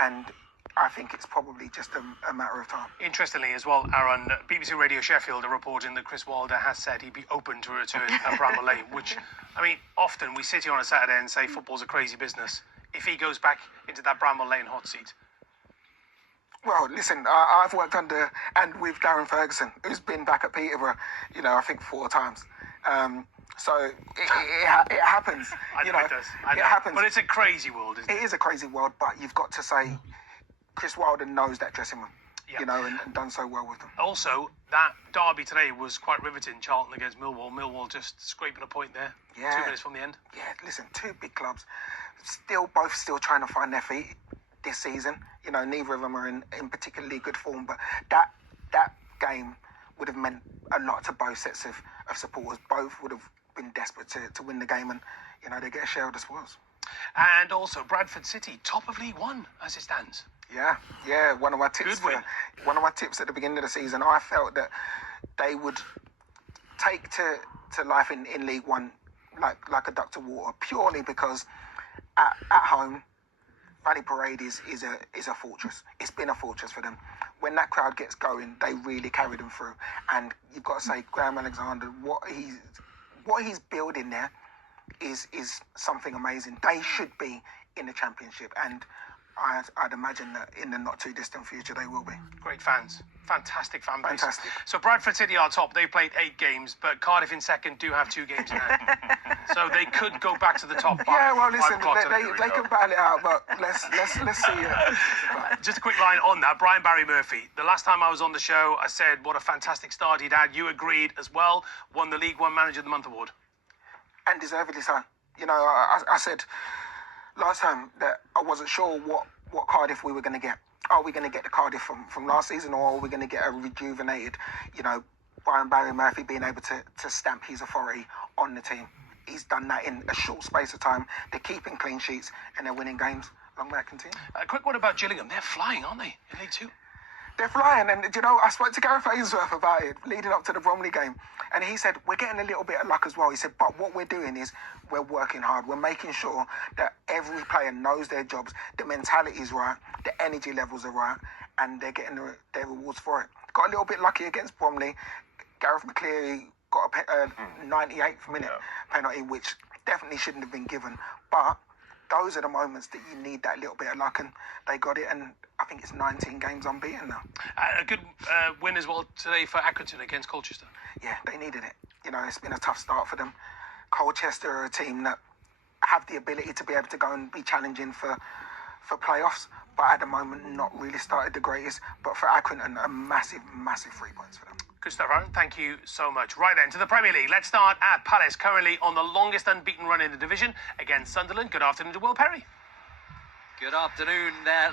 and I think it's probably just a matter of time. Interestingly as well, Aaron, BBC Radio Sheffield are reporting that Chris Wilder has said he'd be open to a return at Bramall Lane, which, I mean, often we sit here on a Saturday and say football's a crazy business. If he goes back into that Bramall Lane hot seat. Well, listen, I've worked under and with Darren Ferguson, who's been back at Peterborough, I think 4 times. So it happens. I know it does. I know. It happens. But it's a crazy world, isn't it? It is a crazy world, but you've got to say Chris Wilder knows that dressing room, and done so well with them. Also, that derby today was quite riveting. Charlton against Millwall. Millwall just scraping a point there. Yeah. 2 minutes from the end. Yeah, listen, 2 big clubs, both still trying to find their feet this season. Neither of them are in particularly good form, but that game would have meant a lot to both sets of supporters. Both would have been desperate to win the game, and they get a share of the spoils. And also Bradford City, top of League One as it stands. Yeah. One of my tips at the beginning of the season, I felt that they would take to life in League One like a duck to water, purely because at home, Valley Parade is a fortress. It's been a fortress for them. When that crowd gets going, they really carry them through. And you've got to say, Graham Alexander, what he's building there is something amazing. They should be in the Championship, and I'd imagine that in the not too distant future they will be. Great fans. Fantastic fan base. Fantastic. So Bradford City are top. They played 8 games, but Cardiff in second do have 2 games in hand. So they could go back to the top. Yeah, well, listen, they can battle it out, but let's see. Just a quick line on that. Brian Barry Murphy. The last time I was on the show, I said what a fantastic start he'd had. You agreed as well. Won the League One Manager of the Month award. And deservedly so. I said last time that I wasn't sure what Cardiff we were going to get. Are we going to get the Cardiff from last season, or are we going to get a rejuvenated, Brian Barry Murphy being able to stamp his authority on the team? He's done that in a short space of time. They're keeping clean sheets and they're winning games. Long may that continue. A quick one about Gillingham. They're flying, aren't they, in League Two? They're flying, and I spoke to Gareth Ainsworth about it leading up to the Bromley game, and he said we're getting a little bit of luck as well. He said, but what we're doing is we're working hard. We're making sure that every player knows their jobs, the mentality is right, the energy levels are right, and they're getting their rewards for it. Got a little bit lucky against Bromley. Gareth McCleary got a 98th minute penalty, which definitely shouldn't have been given, but those are the moments that you need that little bit of luck, and they got it, and I think it's 19 games unbeaten now. A good win as well today for Accrington against Colchester. Yeah, they needed it. It's been a tough start for them. Colchester are a team that have the ability to be able to go and be challenging for playoffs, but at the moment not really started the greatest. But for Accrington, a massive 3 points for them. Good stuff, Aaron. Thank you so much. Right then, to the Premier League. Let's start at Palace, currently on the longest unbeaten run in the division against Sunderland. Good afternoon to Will Perry. Good afternoon there.